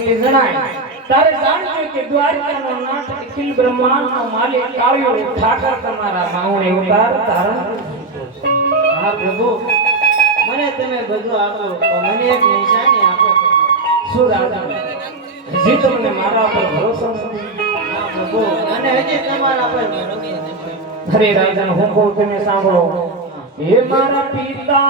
Pass પગલી જણાય. તારે જાણવું કે દ્વારકાનો નાથ અખિલ બ્રહ્માંડનો માલિક કાળિયો ઠાકર તમારા માવણે ઉતાર ધારણ કરી દીધો છે. હા પ્રભુ મને તમે બધું આપો પણ મને એક નિશાની આપો શું રાજા હજી તમને મારા પર ભરોસો નથી હા પ્રભુ મને હજી તમારા પર ભરોસો નથી. હરે રાજા હું કહું તમે સાંભળો હે મારા પિતા રે